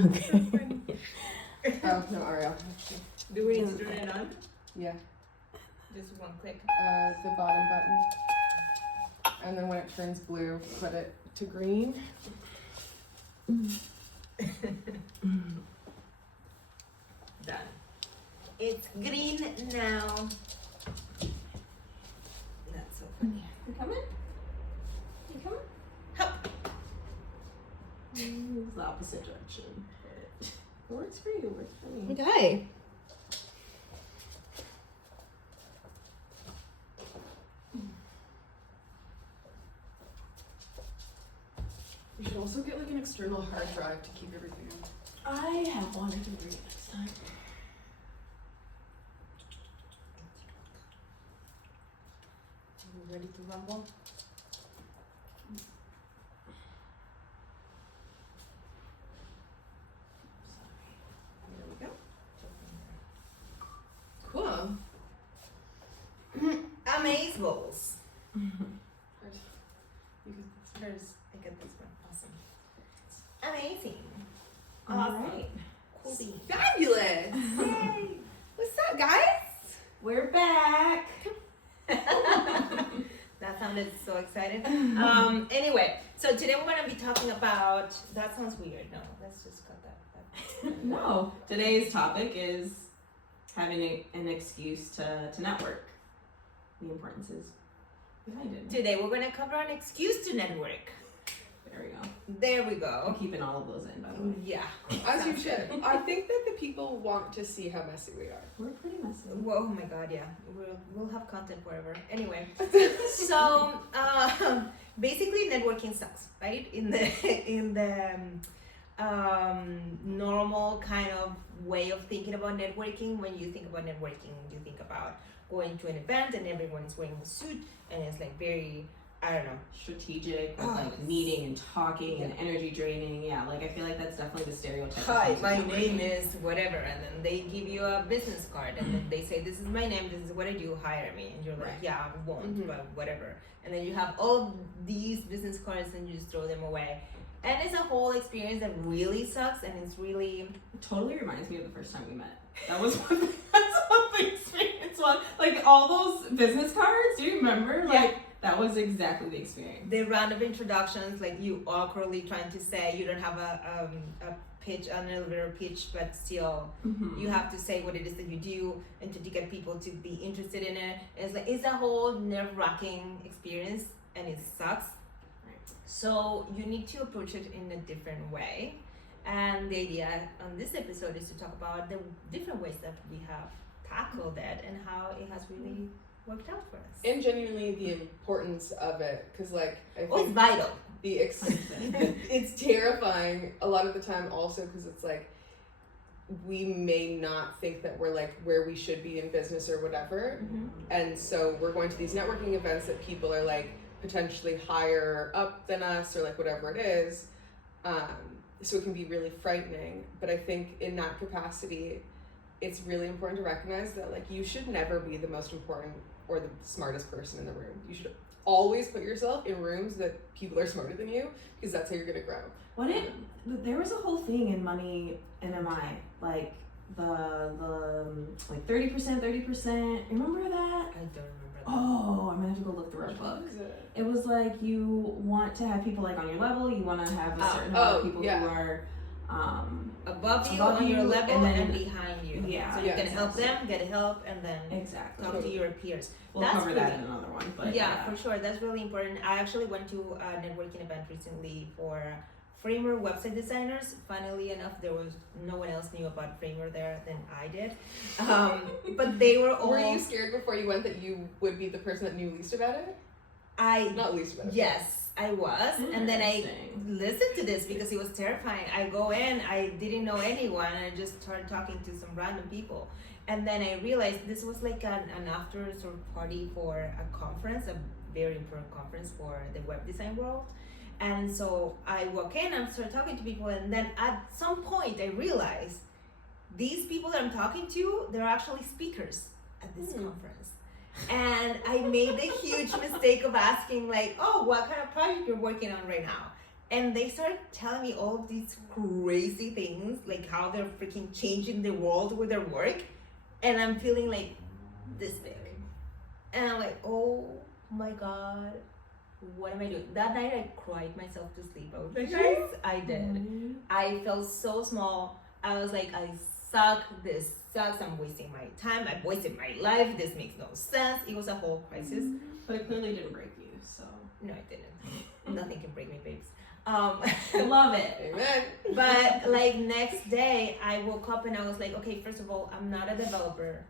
Okay. Oh, no, Ariel. Do we need to turn it on? Yeah. Just one click. The bottom button. And then when it turns blue, put it to green. Done. It's green now. That's so funny. You coming? You coming? Hop. It's the opposite direction. It works for you, it works for me. Okay. You should also get like an external hard drive to keep everything in. I have one. I can bring it next time. Are we ready to rumble? There we go. Cool. Amazeballs. You There's, I get this one. Awesome. Amazing. All Awesome. right. Cool beans. Fabulous. Yay. What's up, guys? We're back. That sounded so excited. Anyway, so today we're going to be talking about, that sounds weird. No, let's just cut that. No, today's topic is having an excuse to network. The importance is behind it. Today we're going to cover an excuse to network. There we go. There we I'm go. keeping all of those in, by the way. Yeah. As you should. I think that the people want to see how messy we are. We're pretty messy. Whoa, oh my god, yeah. We'll have content forever. Anyway, so basically networking sucks, right? In the normal kind of way of thinking about networking, when you think about networking, you think about going to an event and everyone is wearing a suit and it's like very, I don't know. Strategic, with like meeting and talking and energy draining. Yeah, like I feel like that's definitely the stereotype. Hi, my name is whatever, and then they give you a business card, and then they say, "This is my name. This is what I do. Hire me." And you're like, Right. "Yeah, I won't, but whatever." And then you have all these business cards, and you just throw them away, and it's a whole experience that really sucks, and it's really It totally reminds me of the first time we met. That was what the experience was. Like all those business cards. Do you remember? Like that was exactly the experience. the round of introductions, like you awkwardly trying to say you don't have a pitch, an elevator pitch, but still you have to say what it is that you do and to get people to be interested in it. It's like it's a whole nerve-wracking experience and it sucks. Right. So you need to approach it in a different way. And the idea on this episode is to talk about the different ways that we have tackled that and how it has really worked out for us. And genuinely the importance of it. Because, like, I think It's vital. it's terrifying a lot of the time also because it's like we may not think that we're like where we should be in business or whatever. And so we're going to these networking events that people are like potentially higher up than us or like whatever it is. So it can be really frightening. But I think in that capacity, it's really important to recognize that like you should never be the most important or the smartest person in the room. You should always put yourself in rooms that people are smarter than you because that's how you're gonna grow. There was a whole thing in Money NMI, like the like 30%. Remember that? I don't remember that. Oh, I'm gonna have to go look through our book. It was like you want to have people like on your level. You want to have a certain amount of people who are above you, on your level, and behind you. Yeah. So you can help them, get help, and then exactly talk to your peers. We'll That's cover that really- in another one. But yeah, for sure. That's really important. I actually went to a networking event recently for Framer website designers. Funnily enough, there was no one else knew about Framer there than I did. But they were all. Were you scared before you went that you would be the person that knew least about it? Not least about it. Yes, I was. And then I Interesting. listened to this because it was terrifying. I go in, I didn't know anyone, and I just started talking to some random people. And then I realized this was like an after sort of party for a conference, a very important conference for the web design world. And so I walk in and started talking to people, and then at some point I realized these people that I'm talking to, they're actually speakers at this conference. And I made the huge mistake of asking like, oh, what kind of project you're working on right now? And they started telling me all of these crazy things, like how they're freaking changing the world with their work. And I'm feeling like this big. And I'm like, oh my God, what am I doing? That night I cried myself to sleep. I was like, guys, I did. I felt so small. I was like, I suck. This sucks. I'm wasting my time. I'm wasting my life. This makes no sense. It was a whole crisis. But it clearly didn't break you, so. No, it didn't. Nothing can break me, babes. Love it. Amen. But like next day, I woke up and I was like, okay, first of all, I'm not a developer.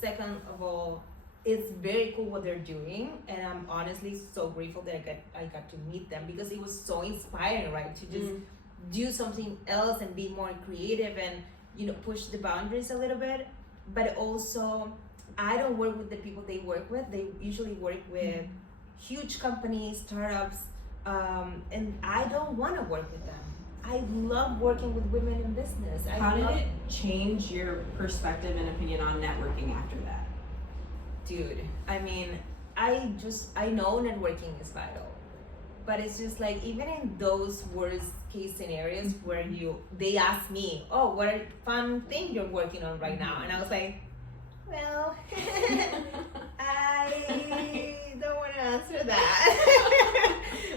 Second of all, it's very cool what they're doing, and I'm honestly so grateful that I got to meet them, because it was so inspiring, right? To just do something else and be more creative and, you know, push the boundaries a little bit. But also, I don't work with the people they work with. They usually work with huge companies, startups, and I don't want to work with them. I love working with women in business. How did it change your perspective and opinion on networking after that? Dude, I mean, I know networking is vital, but it's just like, even in those worst case scenarios where they ask me, oh, what a fun thing you're working on right now, and I was like, well, I don't want to answer that.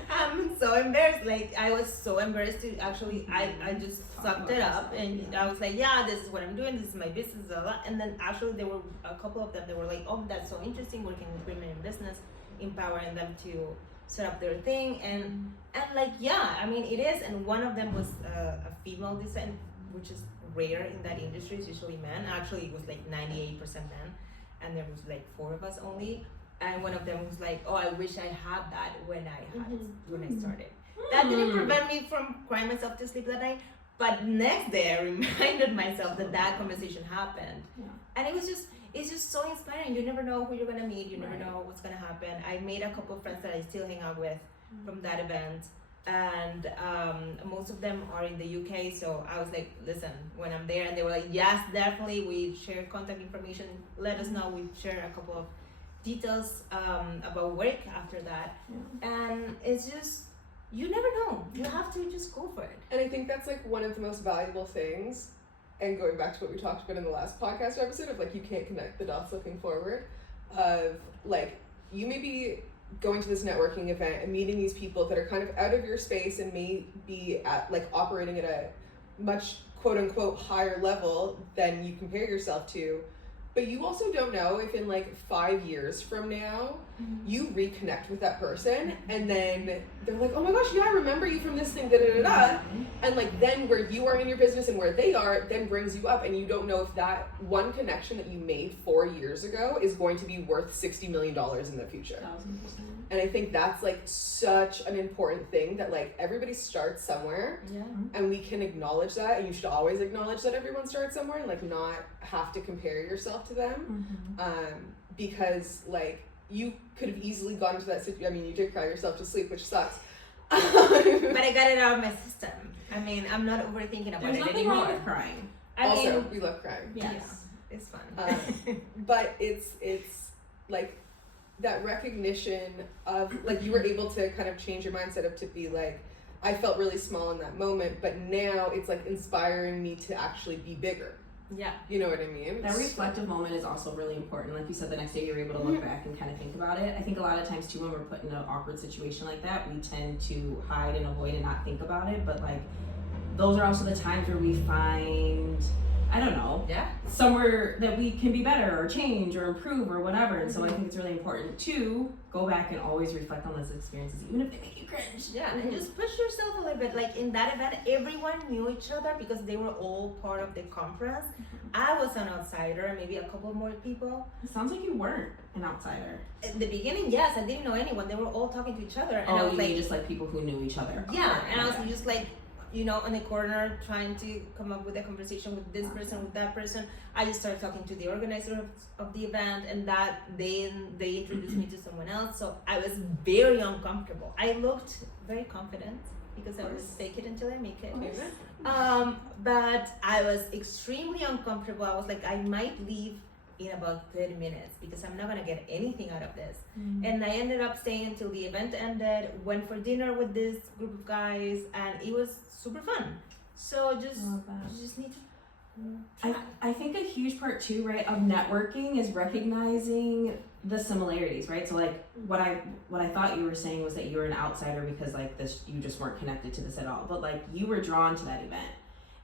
I'm so embarrassed. Like, I was so embarrassed to actually, I just sucked it up, and I was like, yeah, this is what I'm doing, this is my business, blah, blah. And then actually there were a couple of them that were like, oh, that's so interesting, working with women in business, empowering them to set up their thing, and like, yeah, I mean, it is. And one of them was a female design, which is rare in that industry. It's usually men. Actually, it was like 98% men, and there was like 4 of us only. And one of them was like, oh, I wish I had that when I started. That didn't prevent me from crying myself to sleep that night, but next day I reminded myself that conversation happened. And it's just so inspiring. You never know who you're gonna meet. You never know what's gonna happen. I made a couple of friends that I still hang out with from that event, and most of them are in the UK. So I was like, listen, when I'm there, and they were like, yes, definitely. We share contact information. Let us know. We share a couple of details about work after that, and it's just, you never know. You have to just go for it. And I think that's like one of the most valuable things. And going back to what we talked about in the last podcast episode of like, you can't connect the dots looking forward, of like, you may be going to this networking event and meeting these people that are kind of out of your space and may be at like operating at a much quote unquote higher level than you compare yourself to. But you also don't know if in like 5 years from now, you reconnect with that person, and then they're like, oh my gosh, yeah, I remember you from this thing, da da da da. And like, then where you are in your business and where they are then brings you up, and you don't know if that one connection that you made 4 years ago is going to be worth $60 million in the future. 1000%. And I think that's like such an important thing, that like everybody starts somewhere, and we can acknowledge that, and you should always acknowledge that everyone starts somewhere, and like not have to compare yourself to them, because like you could have easily gone into that situation. I mean, you did cry yourself to sleep, which sucks. But I got it out of my system. I mean, I'm not overthinking about There's it nothing anymore. wrong with crying. Also, we love crying. Yes. Yeah, it's fun. But it's like that recognition of like, you were able to kind of change your mindset of to be like, I felt really small in that moment, but now it's like inspiring me to actually be bigger. Yeah. You know what I mean? That reflective moment is also really important. Like you said, the next day you're able to look back and kind of think about it. I think a lot of times too, when we're put in an awkward situation like that, we tend to hide and avoid and not think about it. But like, those are also the times where we find, I don't know, somewhere that we can be better or change or improve or whatever. And so I think it's really important to go back and always reflect on those experiences, even if they make you cringe. Yeah, and just push yourself a little bit. Like in that event, everyone knew each other because they were all part of the conference. I was an outsider, maybe a couple more people. It sounds like you weren't an outsider. At the beginning, yes, I didn't know anyone. They were all talking to each other. And I was you like, mean just like people who knew each other. Yeah, and I was just like, you know, in the corner trying to come up with a conversation with this person, with that person. I just started talking to the organizer of the event, and that they introduced me to someone else. So I was very uncomfortable. I looked very confident because I was fake it until I make it. But I was extremely uncomfortable. I was like, I might leave in about 30 minutes because I'm not gonna get anything out of this. And I ended up staying until the event ended, went for dinner with this group of guys, and it was super fun. So you just need to I think a huge part too, right, of networking is recognizing the similarities, right? So like what I thought you were saying was that you were an outsider because like this, you just weren't connected to this at all, but like you were drawn to that event,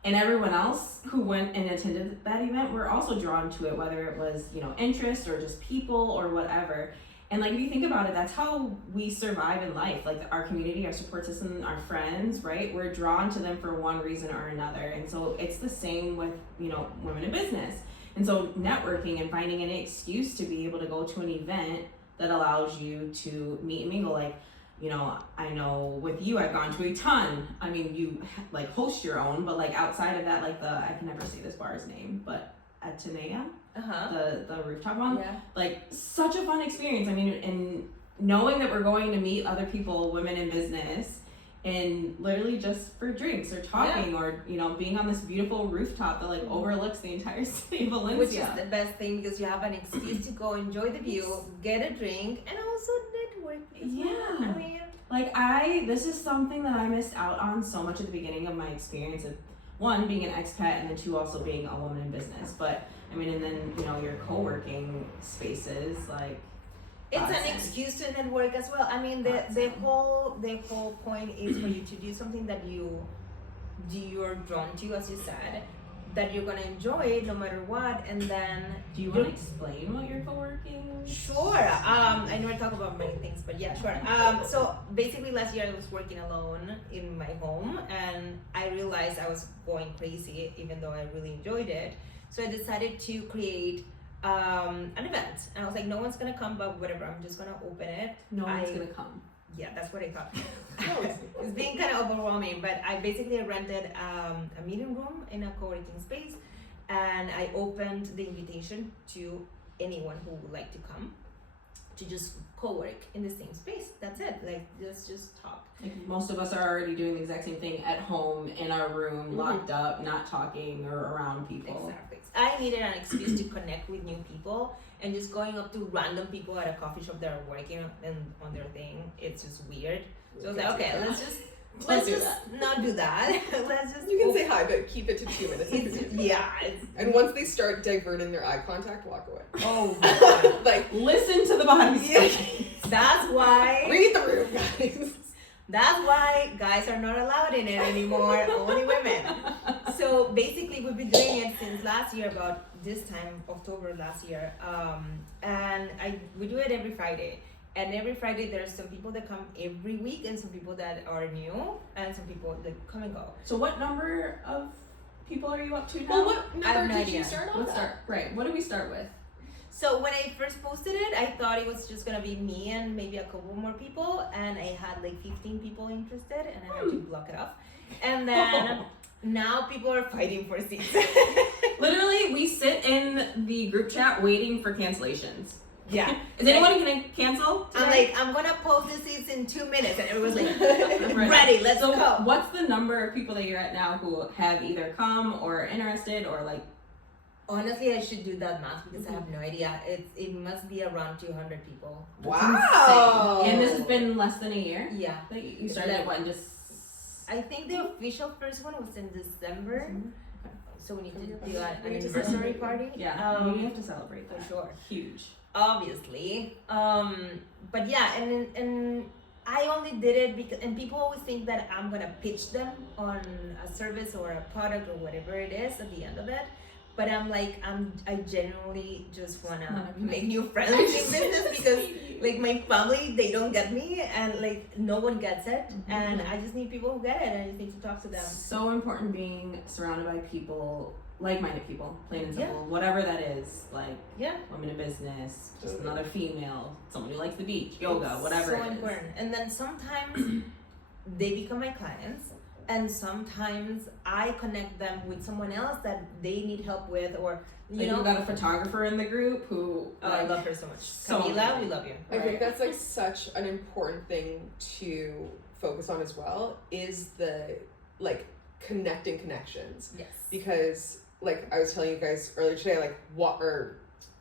and everyone else who went and attended that event were also drawn to it, whether it was, you know, interest or just people or whatever. And like if you think about it, that's how we survive in life. Like our community, our support system, our friends, right? We're drawn to them for one reason or another. And so it's the same with, you know, women in business. And so networking and finding an excuse to be able to go to an event that allows you to meet and mingle. Like, you know, I know with you, I've gone to a ton. I mean, you like host your own, but like outside of that, like I can never say this bar's name, but Atenea. The rooftop one, like such a fun experience. I mean, and knowing that we're going to meet other people, women in business, and literally just for drinks or talking or, you know, being on this beautiful rooftop that like overlooks the entire city of Valencia. Which is the best thing because you have an excuse to go enjoy the view, get a drink, and also network. I mean, like this is something that I missed out on so much at the beginning of my experience of, one, being an expat, and then two, also being a woman in business. But I mean, and then, you know, your co-working spaces, like it's an excuse to network as well. I mean, the whole point is for you to do something that you're drawn to, as you said, that you're gonna enjoy no matter what. And then do you want to explain what you're co-working? Sure. I never talk about many things, but yeah, sure. So basically last year I was working alone in my home, and I realized I was going crazy even though I really enjoyed it. So I decided to create an event, and I was like, no one's gonna come, but whatever, I'm just gonna open it. No one's gonna come. Yeah, that's what I thought. It's being kind of overwhelming, but I basically rented a meeting room in a co-working space, and I opened the invitation to anyone who would like to come to just co-work in the same space. That's it. Like, just talk. Like most of us are already doing the exact same thing at home in our room, locked up, not talking or around people. Exactly. I needed an excuse to connect with new people, and just going up to random people at a coffee shop that are working on their thing, it's just weird. So I was like, okay, let's just not do that. Let's just. You can say hi, but keep it to 2 minutes. And once they start diverting their eye contact, walk away. Oh my God. Like, listen to the body. That's why. Read the room, guys. That's why guys are not allowed in it anymore. Only women. So basically, we've been doing it since last year, about this time, October last year. And we do it every Friday. And every Friday, there's some people that come every week, and some people that are new, and some people that come and go. So what number of people are you up to now? Well, what number did you start off at? Right, what do we start with? So when I first posted it, I thought it was just gonna be me and maybe a couple more people, and I had like 15 people interested, and I had to block it off. And then now people are fighting for seats. Literally, we sit in the group chat waiting for cancellations. Yeah. Is anyone gonna cancel today? I'm like, I'm gonna post the seats in 2 minutes, and everyone's like, ready, let's go. What's the number of people that you're at now who have either come or are interested or like? Honestly, I should do that math because I have no idea. It must be around 200 people. Wow. And this has been less than a year? Yeah. Like you started what, just? I think the official first one was in December. Okay. So we need to do an anniversary party. Yeah, we have to celebrate that. For sure. Huge. Obviously. But yeah, and I only did it because, and people always think that I'm gonna pitch them on a service or a product or whatever it is at the end of it. But I'm like, I genuinely just wanna make new friends in business because like my family, they don't get me, and like no one gets it, and I just need people who get it, and I just need to talk to them. So important being surrounded by people, like-minded people, plain and simple, whatever that is, like women in business, just another female, someone who likes the beach, yoga, whatever it is. So important. And then sometimes they become my clients. And sometimes I connect them with someone else that they need help with, or you know, we got a photographer in the group who I love her so much. Camila, we love you. I think that's like such an important thing to focus on as well, is the like connecting connections. Yes. Because like I was telling you guys earlier today, like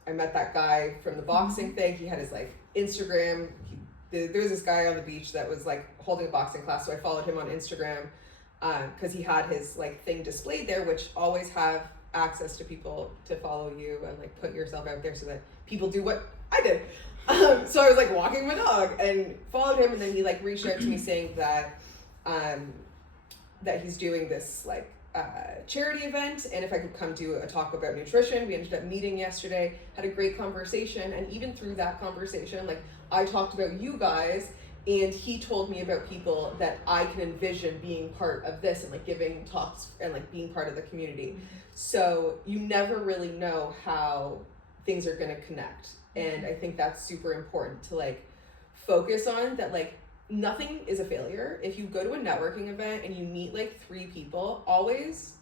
I met that guy from the boxing thing. He had his like Instagram. There was this guy on the beach that was like holding a boxing class, so I followed him on Instagram because he had his like thing displayed there, which always have access to people to follow you and like put yourself out there so that people do what I did. So I was like walking my dog and followed him, and then he like reached out to me saying that that he's doing this like charity event, and if I could come do a talk about nutrition. We ended up meeting yesterday, had a great conversation, and even through that conversation, like I talked about you guys, and he told me about people that I can envision being part of this and like giving talks and like being part of the community. So you never really know how things are going to connect, and I think that's super important to like focus on that. Like nothing is a failure. If you go to a networking event and you meet like 3 people, always,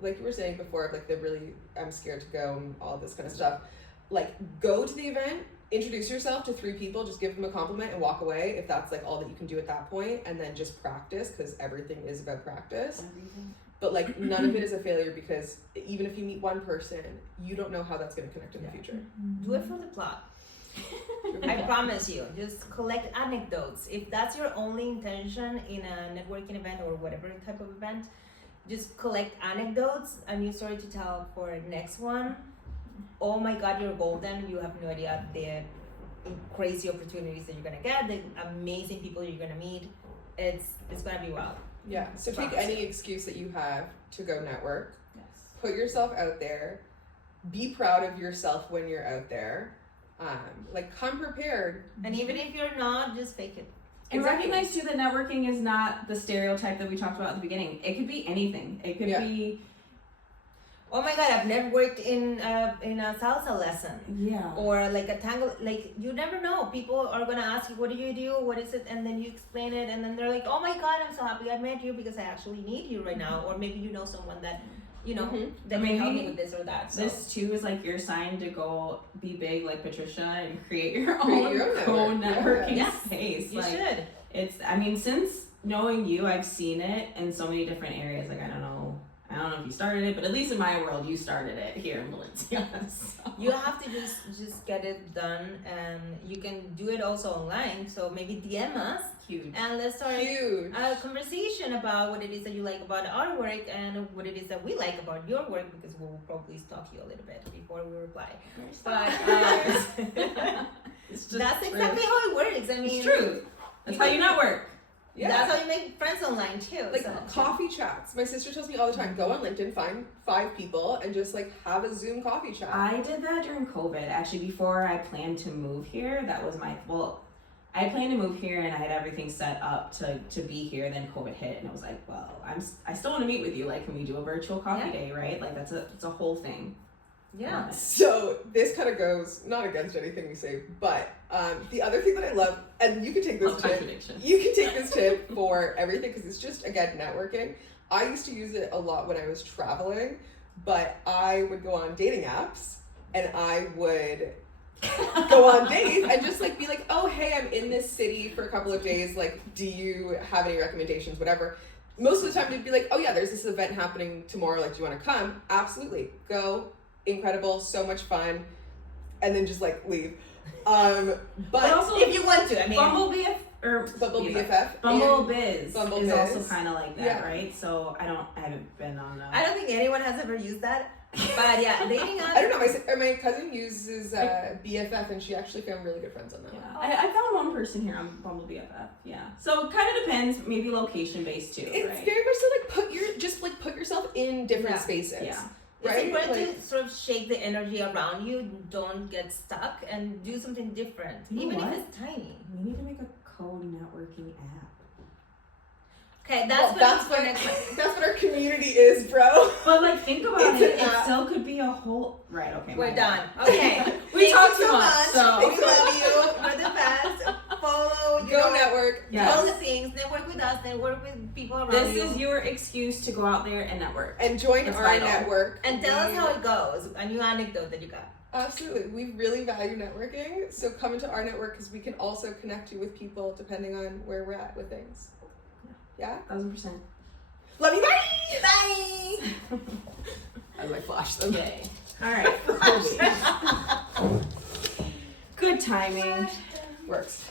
like you were saying before, like I'm scared to go and all this kind of stuff, like go to the event, introduce yourself to 3 people, just give them a compliment and walk away if that's like all that you can do at that point, and then just practice, because everything is about practice. But like none of it is a failure, because even if you meet one person, you don't know how that's going to connect in the future. Do it for the plot. I promise you, just collect anecdotes. If that's your only intention in a networking event or whatever type of event, just collect anecdotes, a new story to tell for next one. Oh my God, you're golden. You have no idea the crazy opportunities that you're gonna get, the amazing people you're gonna meet. It's gonna be wild. Yeah, so take any excuse that you have to go network. Yes. Put yourself out there. Be proud of yourself when you're out there. Like come prepared. And even if you're not, just fake it. And recognize too that networking is not the stereotype that we talked about at the beginning. It could be anything. It could be, oh my God, I've never worked in a salsa lesson. Yeah. Or like a tango, like you never know. People are gonna ask you, what do you do? What is it? And then you explain it, and then they're like, oh my God, I'm so happy I met you because I actually need you right now. Or maybe you know someone that, you know, that may help me with this or that. So. This too is like your sign to go be big like Patricia and create your own networking space. You like, should. It's, I mean, since knowing you, I've seen it in so many different areas. Like, I don't know if you started it, but at least in my world, you started it here in Valencia. So. You have to just get it done, and you can do it also online. So maybe DM us. Huge. And let's start a conversation about what it is that you like about our work and what it is that we like about your work, because we'll probably stalk you a little bit before we reply. But that's exactly how it works. I mean, it's true. That's how you network. Yeah. That's how you make friends online too. Like coffee chats. My sister tells me all the time, go on LinkedIn, find 5 people and just like have a Zoom coffee chat. I did that during COVID. Actually, before I planned to move here, that was I planned to move here and I had everything set up to be here. Then COVID hit and I was like, well, I still want to meet with you. Like, can we do a virtual coffee day, right? Like it's a whole thing. Yeah. So this kind of goes not against anything we say, but the other thing that I love, and you can take this tip. You can take this tip for everything, because it's just, again, networking. I used to use it a lot when I was traveling, but I would go on dating apps and I would go on dates and just like be like, oh hey, I'm in this city for a couple of days, like do you have any recommendations, whatever. Most of the time they'd be like, oh yeah, there's this event happening tomorrow, like do you want to come? Absolutely, go, incredible, so much fun, and then just like leave. But also, if you want to, I mean, Bumble BFF, Bumble Biz is also kind of like that, right? So I haven't been on. I don't think anyone has ever used that, but yeah, dating apps. I don't know. My cousin uses BFF, and she actually found really good friends on that. Yeah, I found one person here on Bumble BFF. Yeah, so kind of depends. Maybe location based too. It's right? very much so like put yourself in different spaces. Yeah. It's important to sort of shake the energy around you. Don't get stuck and do something different, even if it's tiny. We need to make a co-networking app. Okay, that's what our community is, bro. But like, think about it. It still could be a whole. Right. Okay. We're done. Okay. we talked too much. So we love you. We're the best. Follow. Go network. Yes. All the things. Network with us. Network with people around you. This is your excuse to go out there and network. And join our network. And tell us how it goes. A new anecdote that you got. Absolutely. We really value networking. So come into our network, because we can also connect you with people depending on where we're at with things. Yeah? 1000%. Love you. Bye. Bye. As I flash them. Yay. All right. timing works.